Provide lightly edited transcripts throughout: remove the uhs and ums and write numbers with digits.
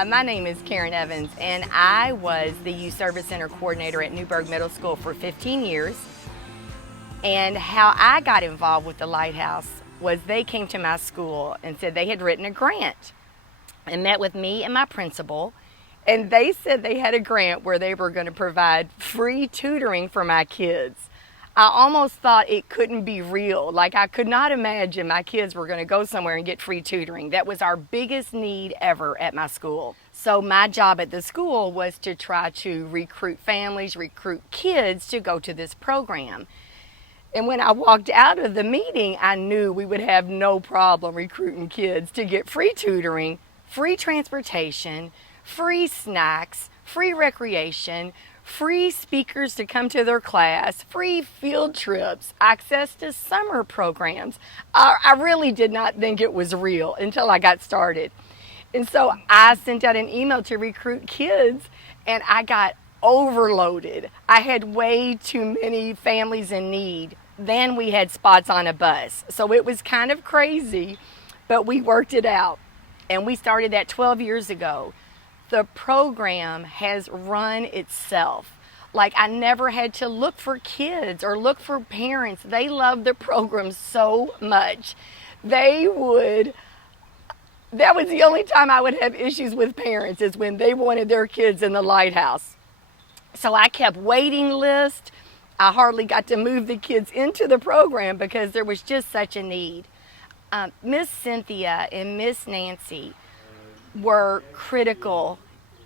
Hi, my name is Karen Evans, and I was the Youth Service Center Coordinator at Newburg Middle School for 15 years. And how I got involved with the Lighthouse was they came to my school and said they had written a grant and met with me and my principal. And they said they had a grant where they were going to provide free tutoring for my kids. I almost thought it couldn't be real. Like, I could not imagine my kids were going to go somewhere and get free tutoring. That was our biggest need ever at my school. So my job at the school was to try to recruit families, recruit kids to go to this program. And when I walked out of the meeting, I knew we would have no problem recruiting kids to get free tutoring, free transportation, free snacks, free recreation, free speakers to come to their class, free field trips, access to summer programs. I really did not think it was real until I got started. And so I sent out an email to recruit kids, and I got overloaded. I had way too many families in need than we had spots on a bus. So it was kind of crazy, but we worked it out. And we started that 12 years ago. The program has run itself. Like, I never had to look for kids or look for parents. They love the program so much. That was the only time I would have issues with parents, is when they wanted their kids in the Lighthouse. So I kept waiting lists. I hardly got to move the kids into the program because there was just such a need. Miss Cynthia and Miss Nancy were critical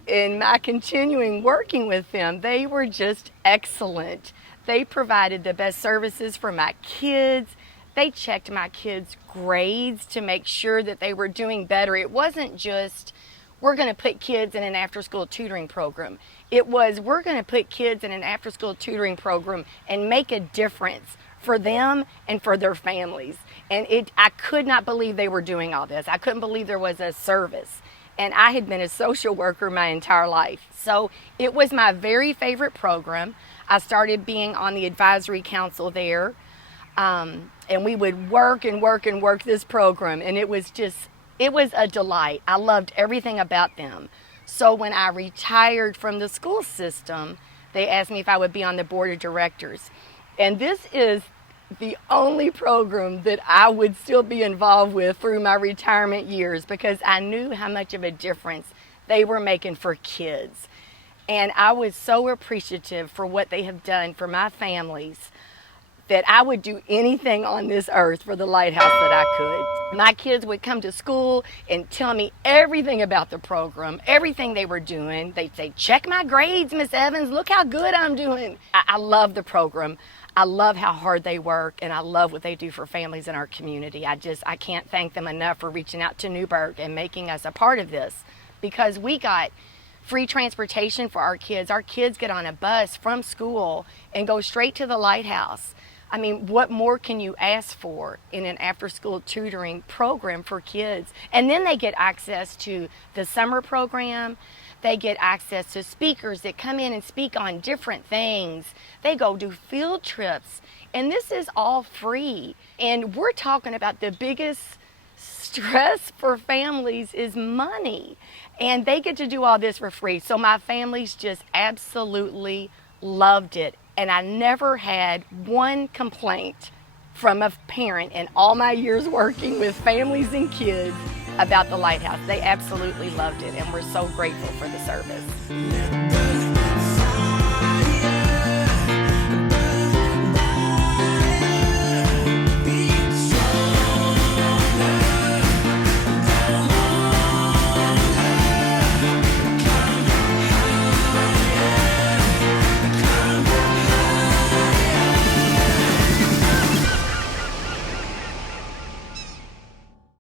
in my continuing working with them. They were just excellent. They provided the best services for my kids. They checked my kids' grades to make sure that they were doing better. It wasn't just, we're going to put kids in an after-school tutoring program. It was, we're going to put kids in an after-school tutoring program and make a difference for them and for their families. And I could not believe they were doing all this. I couldn't believe there was a service. And I had been a social worker my entire life. So it was my very favorite program. I started being on the advisory council there. And we would work and work and work this program. And it was a delight. I loved everything about them. So when I retired from the school system, they asked me if I would be on the board of directors. And this is the only program that I would still be involved with through my retirement years, because I knew how much of a difference they were making for kids. And I was so appreciative for what they have done for my families that I would do anything on this earth for the Lighthouse that I could. My kids would come to school and tell me everything about the program, everything they were doing. They'd say, check my grades, Miss Evans, look how good I'm doing. I love the program. I love how hard they work, and I love what they do for families in our community. I can't thank them enough for reaching out to Newburg and making us a part of this, because we got free transportation for our kids. Our kids get on a bus from school and go straight to the Lighthouse. I mean, what more can you ask for in an after-school tutoring program for kids? And then they get access to the summer program. They get access to speakers that come in and speak on different things. They go do field trips. And this is all free. And we're talking about the biggest stress for families is money. And they get to do all this for free. So my families just absolutely loved it. And I never had one complaint from a parent in all my years working with families and kids about the Lighthouse. They absolutely loved it, and we're so grateful for the service.